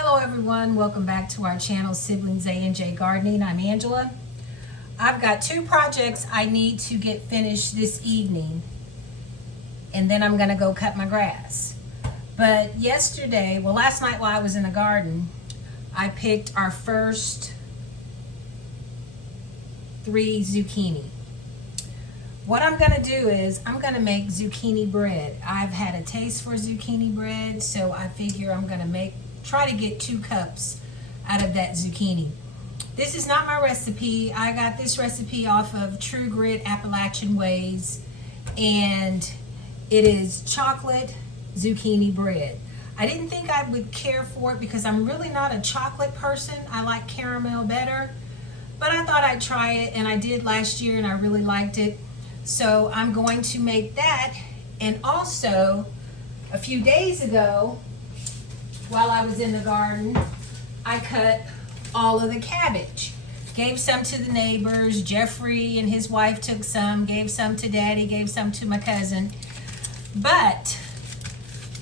Hello everyone, welcome back to our channel, Siblings A&J Gardening. I'm Angela. I've got two projects I need to get finished this evening, and then I'm gonna go cut my grass. But last night while I was in the garden, I picked our first 3 zucchini. What I'm gonna do is I'm gonna make zucchini bread. I've had a taste for zucchini bread, so I figure I'm gonna try to get 2 cups out of that zucchini. This is not my recipe. I got this recipe off of True Grit Appalachian Ways, and it is chocolate zucchini bread. I didn't think I would care for it because I'm really not a chocolate person. I like caramel better, but I thought I'd try it, and I did last year and I really liked it. So I'm going to make that. And also a few days ago, while I was in the garden, I cut all of the cabbage. Gave some to the neighbors. Jeffrey and his wife took some, gave some to Daddy, gave some to my cousin. But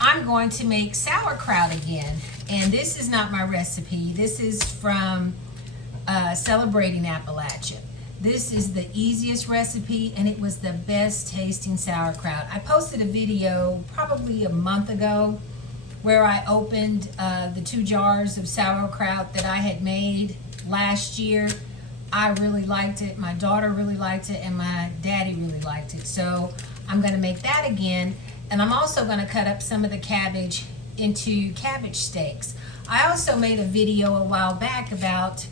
I'm going to make sauerkraut again. And this is not my recipe. This is from Celebrating Appalachia. This is the easiest recipe, and it was the best tasting sauerkraut. I posted a video probably a month ago where I opened the 2 jars of sauerkraut that I had made last year. I really liked it, my daughter really liked it, and my daddy really liked it. So I'm gonna make that again, and I'm also gonna cut up some of the cabbage into cabbage steaks. I also made a video a while back about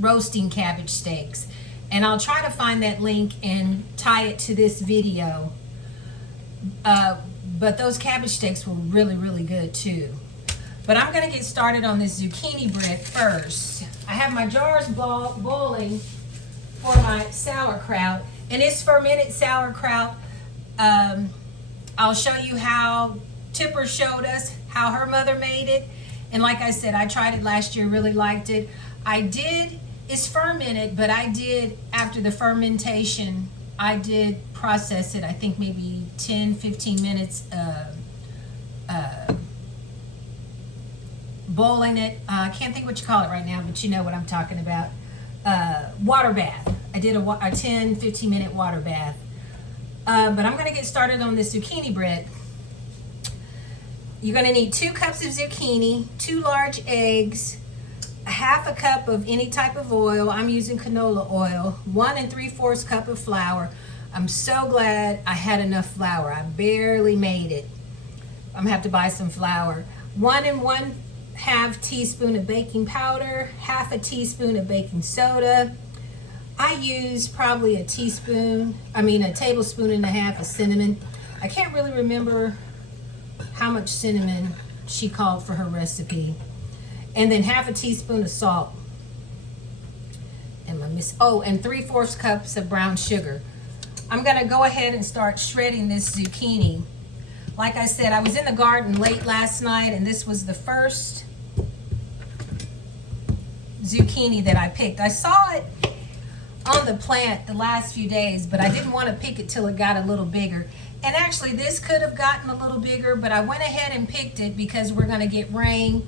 roasting cabbage steaks, and I'll try to find that link and tie it to this video. But those cabbage steaks were really, really good too. But I'm gonna get started on this zucchini bread first. I have my jars boiling for my sauerkraut, and it's fermented sauerkraut. I'll show you how Tipper showed us how her mother made it. And like I said, I tried it last year, really liked it. It's fermented, but after the fermentation, I did process it, I think maybe 10-15 minutes, boiling it. I can't think what you call it right now, but you know what I'm talking about. Water bath. I did a 10-15 minute water bath. But I'm going to get started on this zucchini bread. You're going to need 2 cups of zucchini, 2 large eggs, 1/2 cup of any type of oil. I'm using canola oil, 1 3/4 cup of flour. I'm so glad I had enough flour. I barely made it. I'm gonna have to buy some flour. 1 1/2 teaspoon of baking powder, 1/2 teaspoon of baking soda. I use probably a tablespoon and 1/2 of cinnamon. I can't really remember how much cinnamon she called for her recipe. And then 1/2 teaspoon of salt. And 3/4 cups of brown sugar. I'm gonna go ahead and start shredding this zucchini. Like I said, I was in the garden late last night, and this was the first zucchini that I picked. I saw it on the plant the last few days, but I didn't want to pick it till it got a little bigger. And actually this could have gotten a little bigger, but I went ahead and picked it because we're gonna get rain,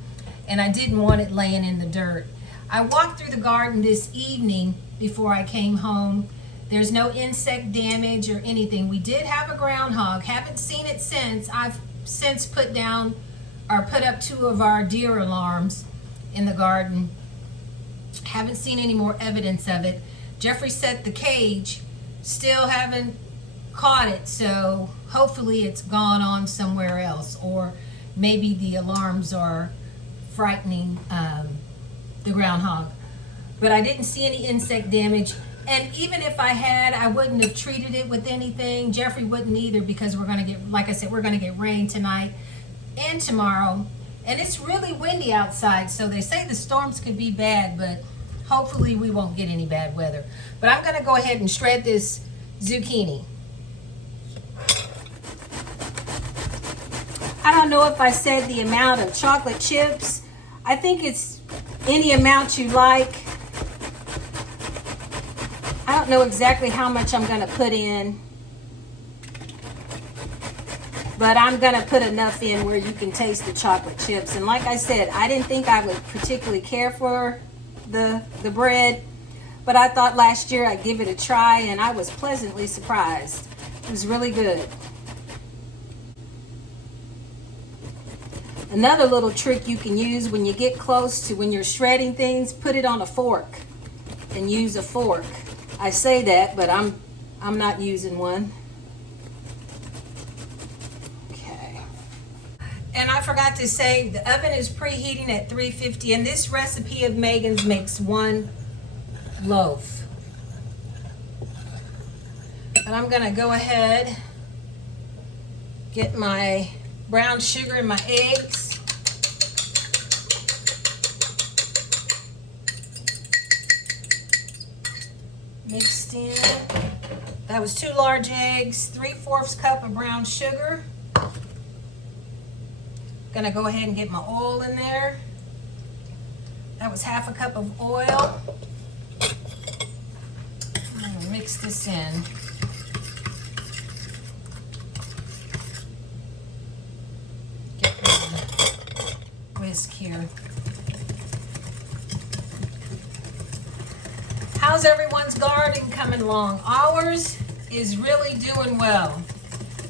and I didn't want it laying in the dirt. I walked through the garden this evening before I came home. There's no insect damage or anything. We did have a groundhog. Haven't seen it since. I've since put up 2 of our deer alarms in the garden. Haven't seen any more evidence of it. Jeffrey set the cage. Still haven't caught it, so hopefully it's gone on somewhere else, or maybe the alarms are frightening the groundhog. But I didn't see any insect damage, and even if I had, I wouldn't have treated it with anything. Jeffrey wouldn't either, because we're gonna get, like I said, we're gonna get rain tonight and tomorrow, and it's really windy outside, so they say the storms could be bad, but hopefully we won't get any bad weather. But I'm gonna go ahead and shred this zucchini. I don't know if I said the amount of chocolate chips. I think it's any amount you like. I don't know exactly how much I'm gonna put in. But I'm gonna put enough in where you can taste the chocolate chips. And like I said, I didn't think I would particularly care for the bread, but I thought last year I'd give it a try, and I was pleasantly surprised. It was really good. Another little trick you can use when you get close to when you're shredding things, put it on a fork and use a fork. I say that, but I'm not using one. Okay. And I forgot to say, the oven is preheating at 350, and this recipe of Megan's makes 1 loaf. But I'm gonna go ahead, get my brown sugar and my eggs. Mixed in. That was 2 large eggs, 3/4 cup of brown sugar. Gonna go ahead and get my oil in there. That was 1/2 cup of oil. I'm gonna mix this in. Whisk here. How's everyone's garden coming along? Ours is really doing well.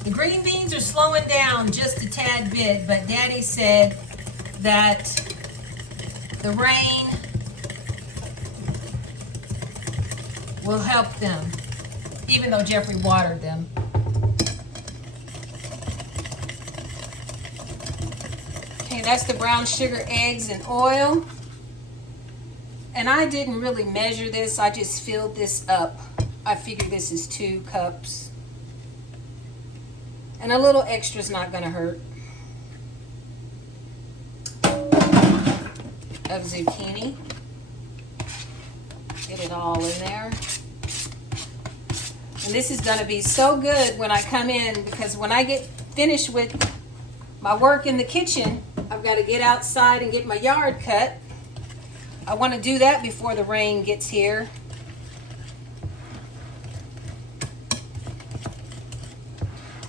The green beans are slowing down just a tad bit, but Daddy said that the rain will help them, even though Jeffrey watered them. That's the brown sugar, eggs, and oil. And I didn't really measure this. I just filled this up. I figure this is 2 cups. And a little extra is not going to hurt. Of zucchini. Get it all in there. And this is going to be so good when I come in, because when I get finished with my work in the kitchen, I've got to get outside and get my yard cut. I want to do that before the rain gets here.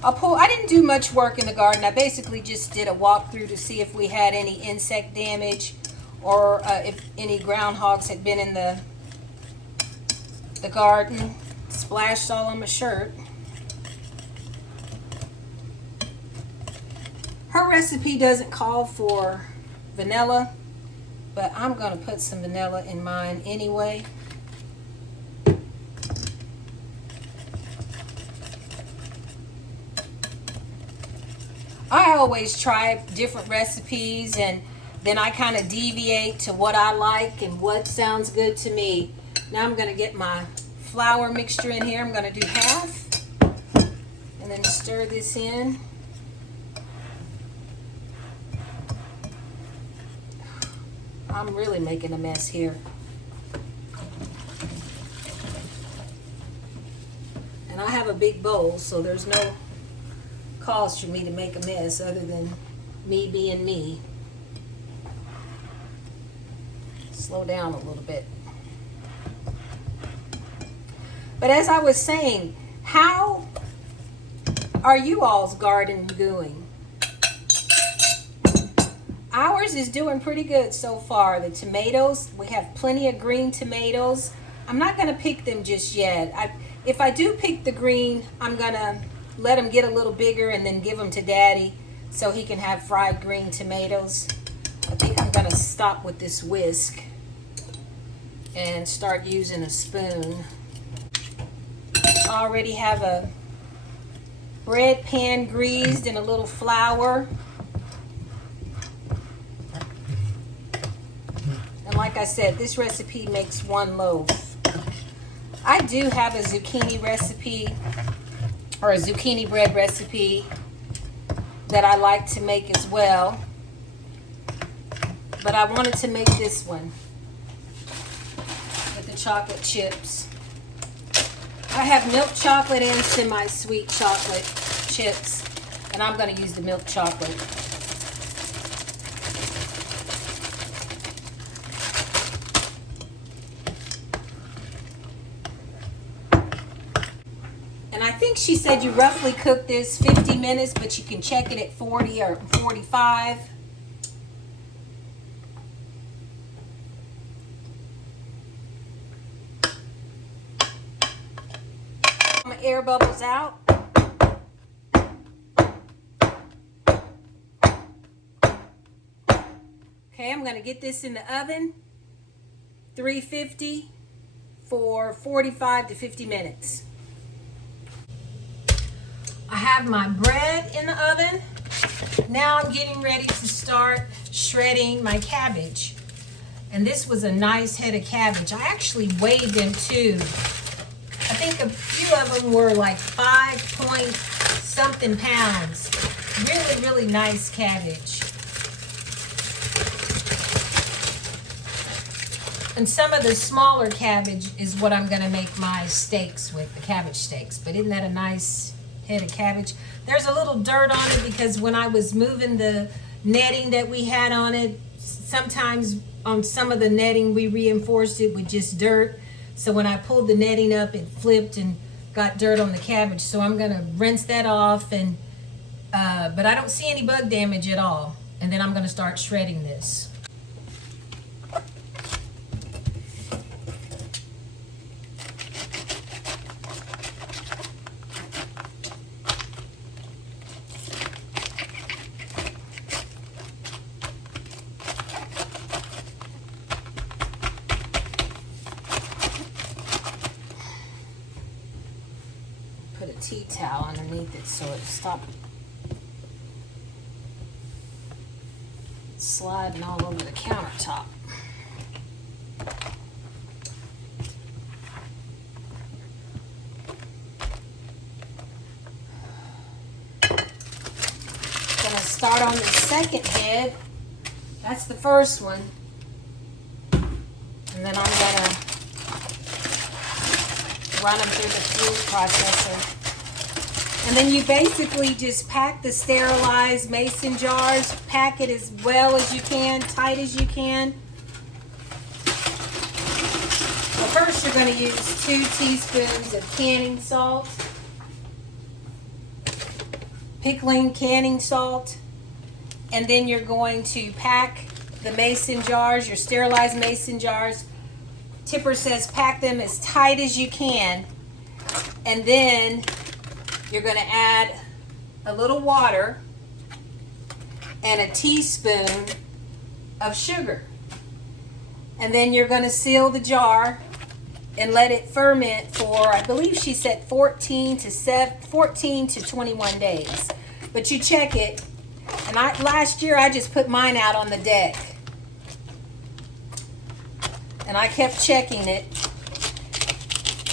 I didn't do much work in the garden. I basically just did a walkthrough to see if we had any insect damage, or if any groundhogs had been in the garden. Splashed all on my shirt. Her recipe doesn't call for vanilla, but I'm going to put some vanilla in mine anyway. I always try different recipes, and then I kind of deviate to what I like and what sounds good to me. Now I'm going to get my flour mixture in here. I'm going to do half and then stir this in. I'm really making a mess here. And I have a big bowl, so there's no cause for me to make a mess other than me being me. Slow down a little bit. But as I was saying, how are you all's garden doing? Ours is doing pretty good so far. The tomatoes, we have plenty of green tomatoes. I'm not going to pick them just yet. If I do pick the green, I'm going to let them get a little bigger and then give them to Daddy so he can have fried green tomatoes. I think I'm going to stop with this whisk and start using a spoon. I already have a bread pan greased and a little flour. And like I said, this recipe makes 1 loaf. I do have a zucchini recipe, or a zucchini bread recipe, that I like to make as well. But I wanted to make this one with the chocolate chips. I have milk chocolate and semi-sweet chocolate chips, and I'm going to use the milk chocolate. think she said you roughly cook this 50 minutes, but you can check it at 40 or 45. My air bubbles out. Okay, I'm going to get this in the oven, 350 for 45 to 50 minutes. I have my bread in the oven. Now I'm getting ready to start shredding my cabbage. And this was a nice head of cabbage. I actually weighed them too. I think a few of them were like 5 point something pounds. Really, really nice cabbage. And some of the smaller cabbage is what I'm going to make my steaks with, the cabbage steaks. But isn't that a nice head of cabbage? There's a little dirt on it because when I was moving the netting that we had on it, sometimes on some of the netting we reinforced it with just dirt. So when I pulled the netting up, it flipped and got dirt on the cabbage. So I'm going to rinse that off, and but I don't see any bug damage at all. And then I'm going to start shredding this. Put a tea towel underneath it so it stops sliding all over the countertop. Gonna start on the second head. That's the first one. And then I'm gonna run them through the food processor. And then you basically just pack the sterilized mason jars, pack it as well as you can, tight as you can. Well, first you're going to use 2 teaspoons of canning salt, pickling canning salt, and then you're going to pack the mason jars, your sterilized mason jars. Tipper says pack them as tight as you can, and then you're going to add a little water and a teaspoon of sugar, and then you're going to seal the jar and let it ferment for, I believe she said 14 to 21 days, but you check it. And last year I just put mine out on the deck. And I kept checking it.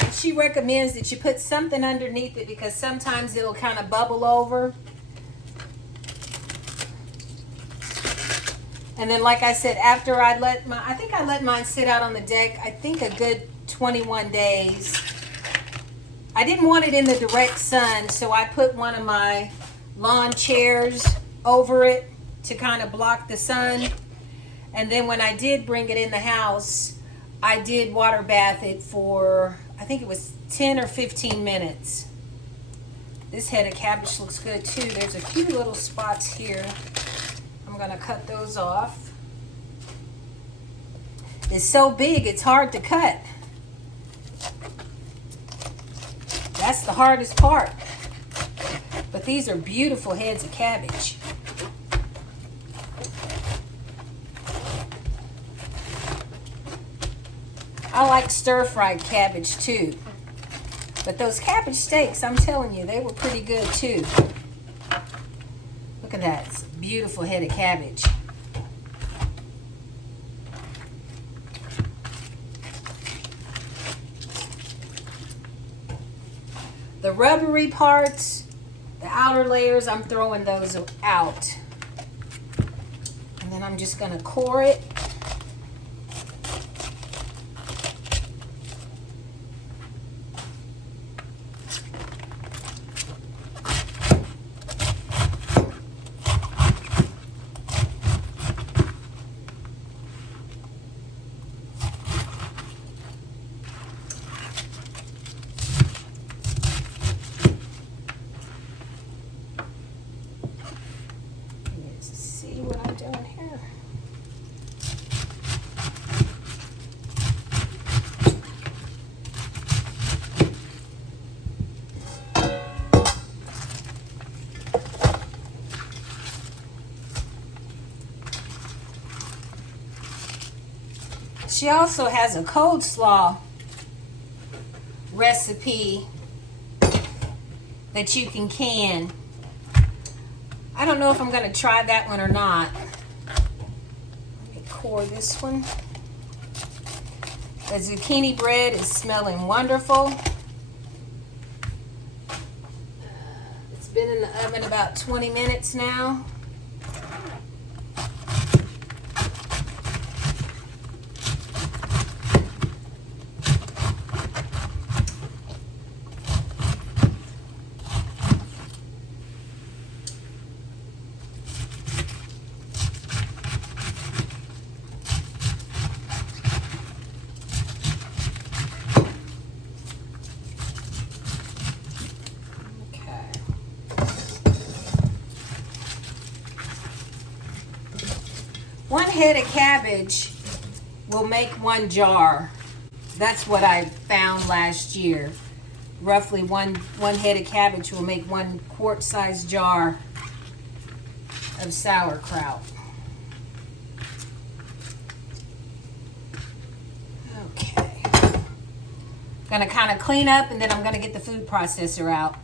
And she recommends that you put something underneath it because sometimes it'll kind of bubble over. And then, like I said, after I think I let mine sit out on the deck, I think a good 21 days. I didn't want it in the direct sun, so I put one of my lawn chairs over it to kind of block the sun. And then when I did bring it in the house, I did water bath it for, I think it was 10 or 15 minutes. This head of cabbage looks good too. There's a few little spots here. I'm gonna cut those off. It's so big, it's hard to cut. That's the hardest part. But these are beautiful heads of cabbage. I like stir-fried cabbage too. But those cabbage steaks, I'm telling you, they were pretty good too. Look at that. It's a beautiful head of cabbage. The rubbery parts, the outer layers, I'm throwing those out. And then I'm just going to core it. see what I'm doing here. She also has a coleslaw recipe that you can. I don't know if I'm going to try that one or not. Let me pour this one. The zucchini bread is smelling wonderful. It's been in the oven about 20 minutes now. One head of cabbage will make one jar. That's what I found last year. Roughly one head of cabbage will make one quart-sized jar of sauerkraut. Okay. Gonna kind of clean up and then I'm gonna get the food processor out.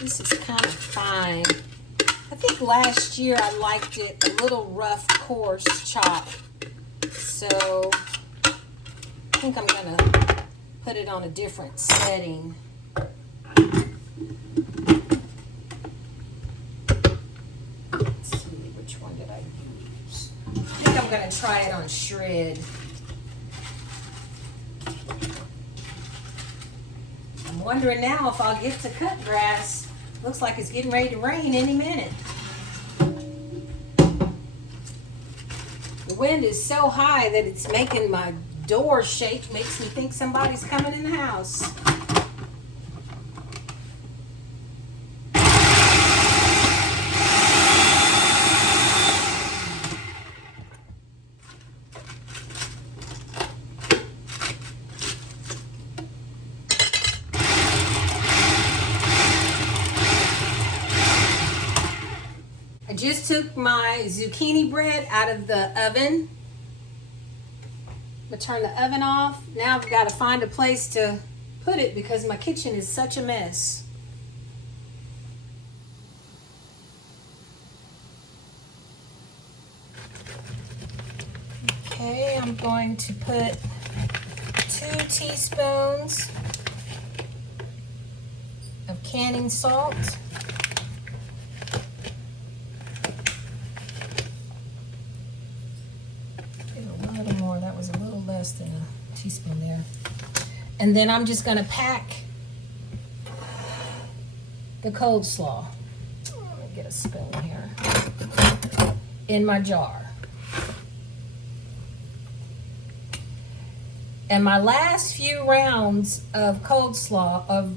This is kind of fine. I think last year I liked it a little rough, coarse chop. So I think I'm going to put it on a different setting. Let's see, which one did I use? I think I'm going to try it on shred. I'm wondering now if I'll get to cut grass. Looks like it's getting ready to rain any minute. The wind is so high that it's making my door shake, makes me think somebody's coming in the house. I just took my zucchini bread out of the oven. I'm gonna turn the oven off. Now I've got to find a place to put it because my kitchen is such a mess. Okay, I'm going to put 2 teaspoons of canning salt. That was a little less than a teaspoon there. And then I'm just going to pack the coleslaw. Let me get a spoon here. In my jar. And my last few rounds of coleslaw,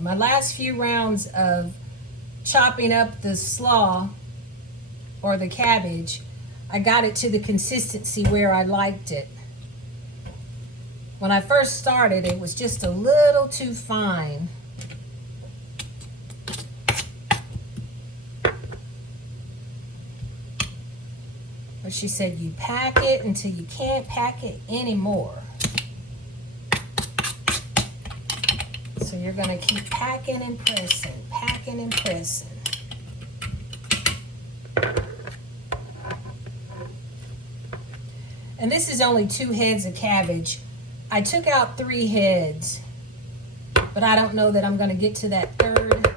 my last few rounds of chopping up the slaw or the cabbage, I got it to the consistency where I liked it. When I first started, it was just a little too fine. But she said you pack it until you can't pack it anymore. So you're going to keep packing and pressing, packing and pressing. And this is only 2 heads of cabbage. I took out 3 heads, but I don't know that I'm going to get to that 3rd.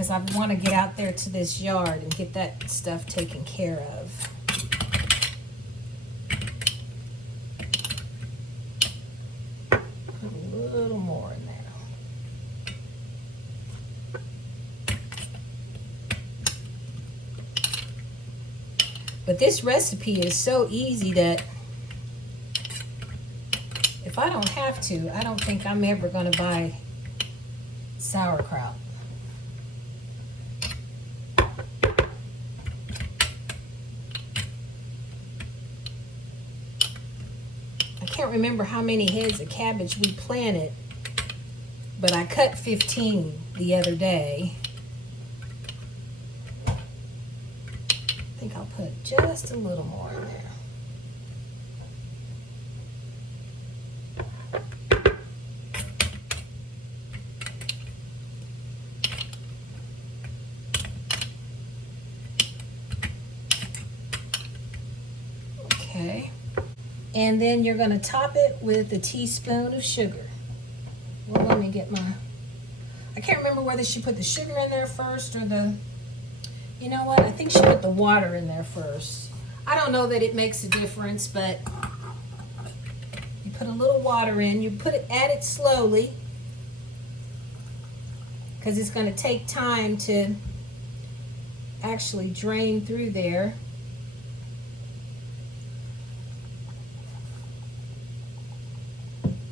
because I want to get out there to this yard and get that stuff taken care of. Put a little more in there. But this recipe is so easy that if I don't have to, I don't think I'm ever going to buy sauerkraut. I can't remember how many heads of cabbage we planted, but I cut 15 the other day. I think I'll put just a little more in there. Okay. And then you're going to top it with a teaspoon of sugar. Well, let me get my... I can't remember whether she put the sugar in there first or the... You know what? I think she put the water in there first. I don't know that it makes a difference, but you put a little water in. You add it slowly because it's going to take time to actually drain through there.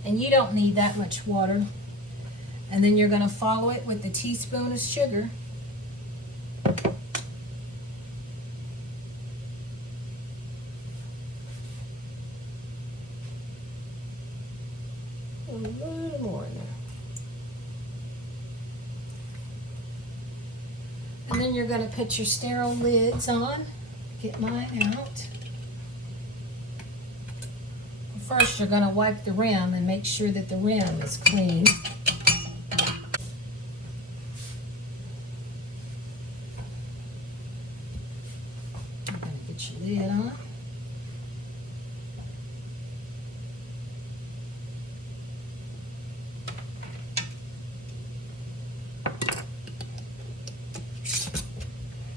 And you don't need that much water. And then you're going to follow it with a teaspoon of sugar. A little more in there. And then you're going to put your sterile lids on. Get mine out. First, you're going to wipe the rim and make sure that the rim is clean. You're going to get your lid on.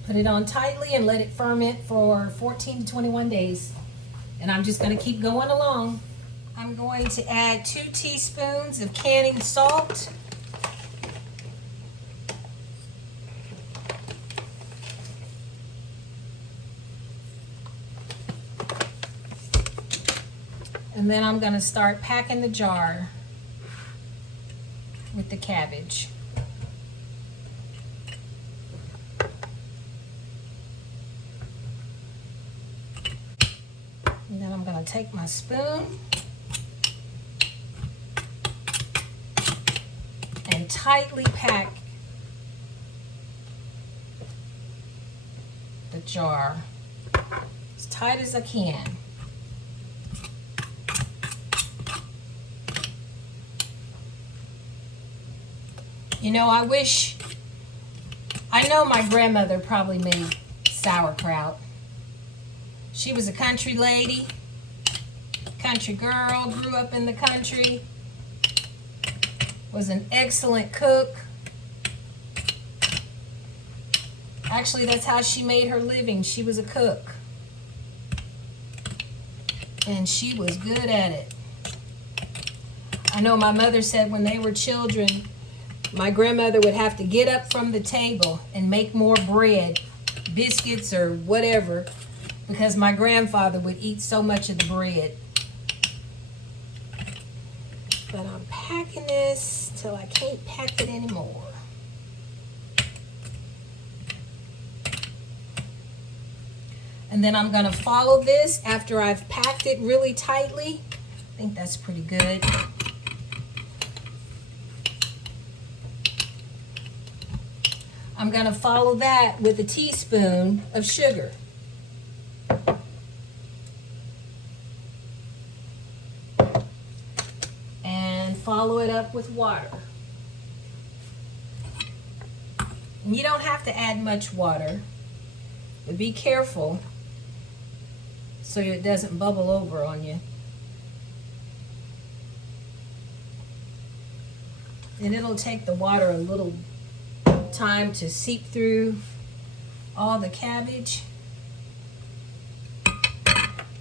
Put it on tightly and let it ferment for 14 to 21 days. And I'm just going to keep going along. I'm going to add 2 teaspoons of canning salt. And then I'm going to start packing the jar with the cabbage. And then I'm going to take my spoon and tightly pack the jar as tight as I can. You know, I know my grandmother probably made sauerkraut. She was a country lady, country girl, grew up in the country, was an excellent cook. Actually, that's how she made her living. She was a cook. And she was good at it. I know my mother said when they were children, my grandmother would have to get up from the table and make more bread, biscuits or whatever, because my grandfather would eat so much of the bread. But I'm packing this till I can't pack it anymore. And then I'm going to follow this after I've packed it really tightly. I think that's pretty good. I'm going to follow that with a teaspoon of sugar. And follow it up with water. And you don't have to add much water, but be careful so it doesn't bubble over on you. And it'll take the water a little time to seep through all the cabbage.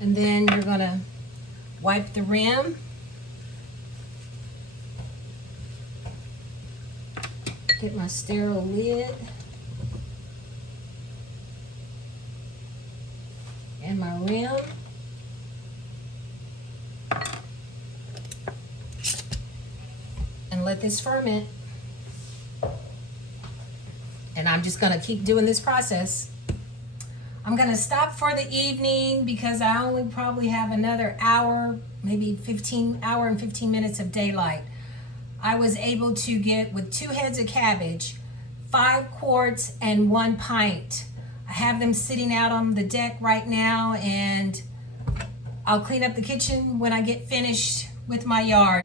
And then you're gonna wipe the rim. Get my sterile lid. And my rim. And let this ferment. And I'm just gonna keep doing this process. I'm gonna stop for the evening because I only probably have another hour, maybe 15 minutes of daylight. I was able to get, with 2 heads of cabbage, 5 quarts and 1 pint. I have them sitting out on the deck right now, and I'll clean up the kitchen when I get finished with my yard.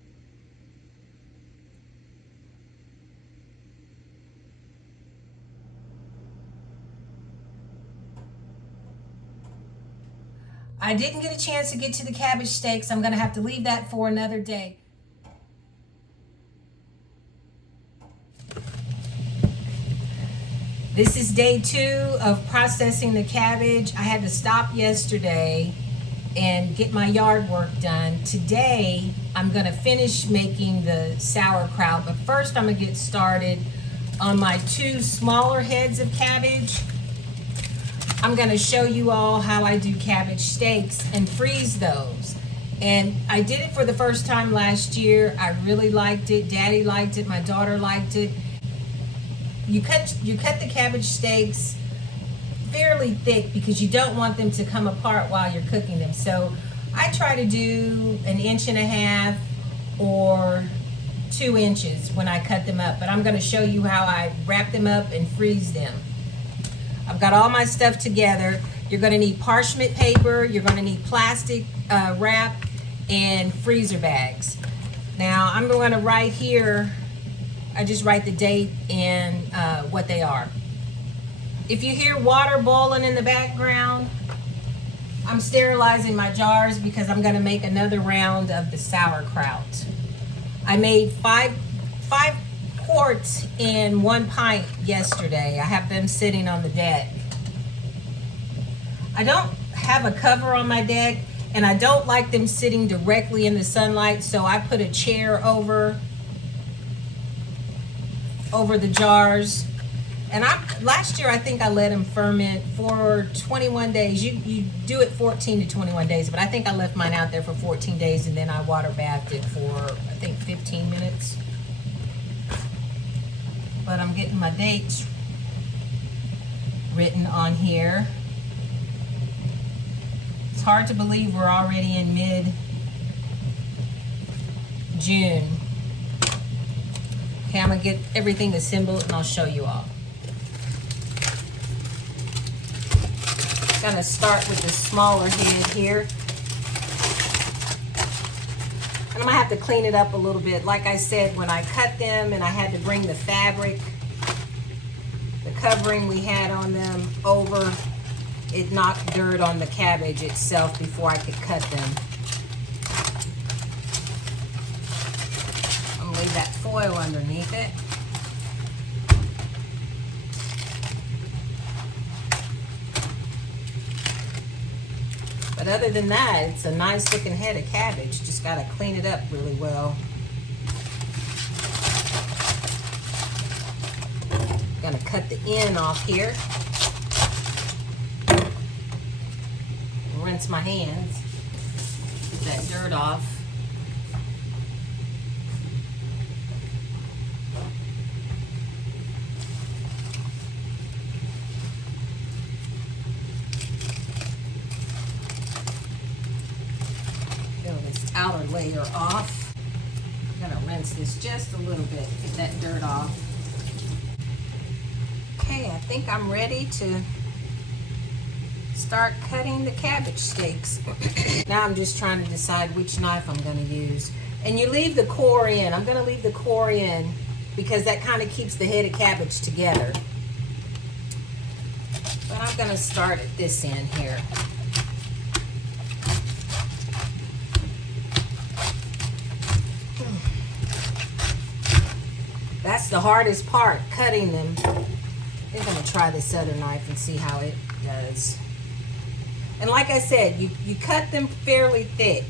I didn't get a chance to get to the cabbage steaks. I'm gonna have to leave that for another day. This is day 2 of processing the cabbage. I had to stop yesterday and get my yard work done. Today, I'm gonna finish making the sauerkraut, but first I'm gonna get started on my 2 smaller heads of cabbage. I'm gonna show you all how I do cabbage steaks and freeze those. And I did it for the first time last year. I really liked it. Daddy liked it, my daughter liked it. You cut the cabbage steaks fairly thick because you don't want them to come apart while you're cooking them. So I try to do 1.5 inches or 2 inches when I cut them up. But I'm going to show you how I wrap them up and freeze them. I've got all my stuff together. You're going to need parchment paper. You're going to need plastic wrap and freezer bags. Now I'm going to write here. I just write the date and what they are. If you hear water boiling in the background, I'm sterilizing my jars because I'm gonna make another round of the sauerkraut. I made 5 quarts in 1 pint yesterday. I have them sitting on the deck. I don't have a cover on my deck, and I don't like them sitting directly in the sunlight, so I put a chair over the jars. And last year I think I let them ferment for 21 days. You do it 14 to 21 days, but I think I left mine out there for 14 days, and then I water bathed it for I think 15 minutes. But I'm getting my dates written on here. It's hard to believe we're already in mid-June. Okay, I'm gonna get everything assembled and I'll show you all. I'm gonna start with the smaller head here. And I'm gonna have to clean it up a little bit. Like I said, when I cut them and I had to bring the fabric, the covering we had on them over, it knocked dirt on the cabbage itself before I could cut them. I'm gonna leave that foil underneath it. But other than that, it's a nice looking head of cabbage. Just got to clean it up really well. Gonna cut the end off here. Rinse my hands. Get that dirt off. Outer layer off. I'm gonna rinse this just a little bit, get that dirt off. Okay, I think I'm ready to start cutting the cabbage steaks. Now I'm just trying to decide which knife I'm gonna use. And you leave the core in. I'm gonna leave the core in because that kind of keeps the head of cabbage together. But I'm gonna start at this end here. That's that's the hardest part, cutting them. I think I'm gonna try this other knife and see how it does. And like I said, you cut them fairly thick.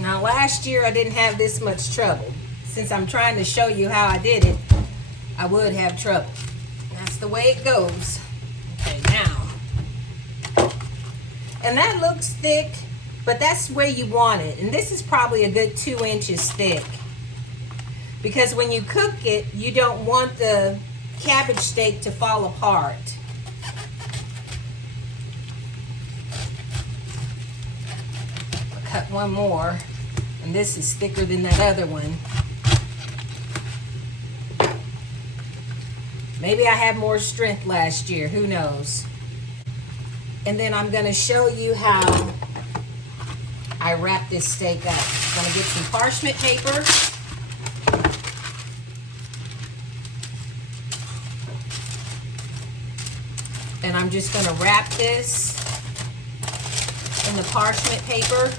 Now last year I didn't have this much trouble. Since I'm trying to show you how I did it, I would have trouble. That's the way it goes. Okay, now. And that looks thick, but that's where you want it. And this is probably a good 2 inches thick. Because when you cook it, you don't want the cabbage steak to fall apart. I'll cut one more. And this is thicker than that other one. Maybe I had more strength last year, who knows. And then I'm gonna show you how I wrap this steak up. I'm gonna get some parchment paper. And I'm just gonna wrap this in the parchment paper.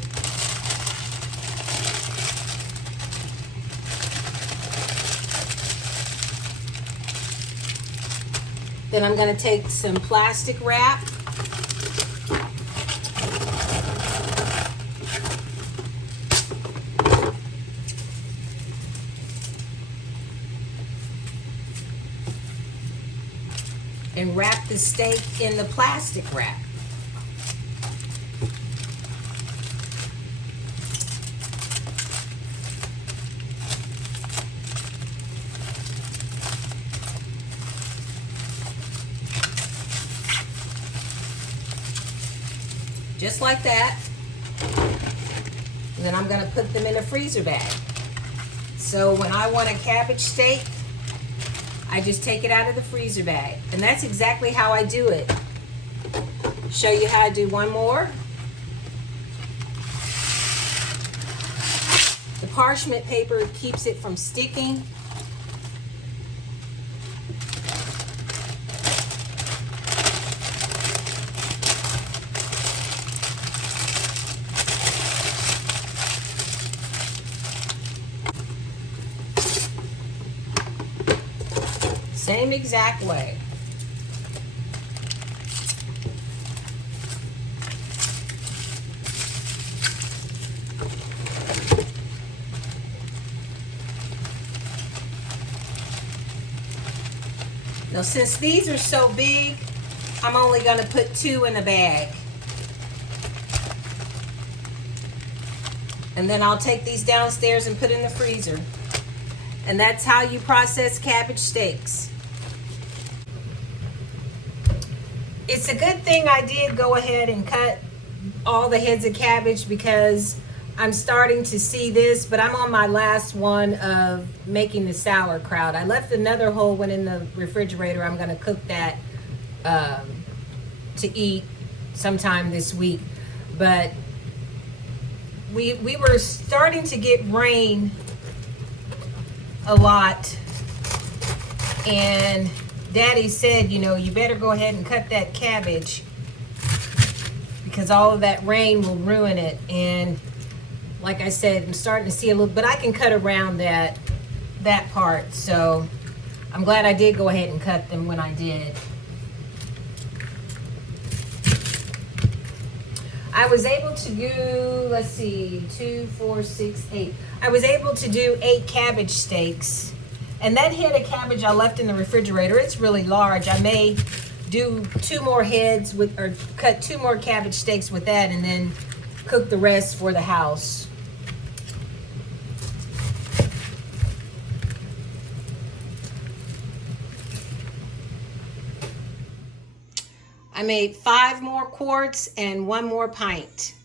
Then I'm going to take some plastic wrap. And wrap the steak in the plastic wrap. Just like that. And then I'm gonna put them in a freezer bag. So when I want a cabbage steak, I just take it out of the freezer bag. And that's exactly how I do it. Show you how I do one more. The parchment paper keeps it from sticking. Same exact way. Now since these are so big, I'm only going to put 2 in a bag. And then I'll take these downstairs and put in the freezer. And that's how you process cabbage steaks. It's a good thing I did go ahead and cut all the heads of cabbage because I'm starting to see this, but I'm on my last one of making the sauerkraut. I left another whole one in the refrigerator. I'm gonna cook that to eat sometime this week. But we were starting to get rain a lot, and Daddy said, you know, you better go ahead and cut that cabbage because all of that rain will ruin it. And like I said, I'm starting to see a little, but I can cut around that part. So I'm glad I did go ahead and cut them when I did. I was able to do, let's see, 2, 4, 6, 8. I was able to do 8 cabbage steaks. And that head of cabbage I left in the refrigerator, it's really large. I may do 2 more heads with, or cut 2 more cabbage steaks with that and then cook the rest for the house. I made 5 more quarts and 1 more pint.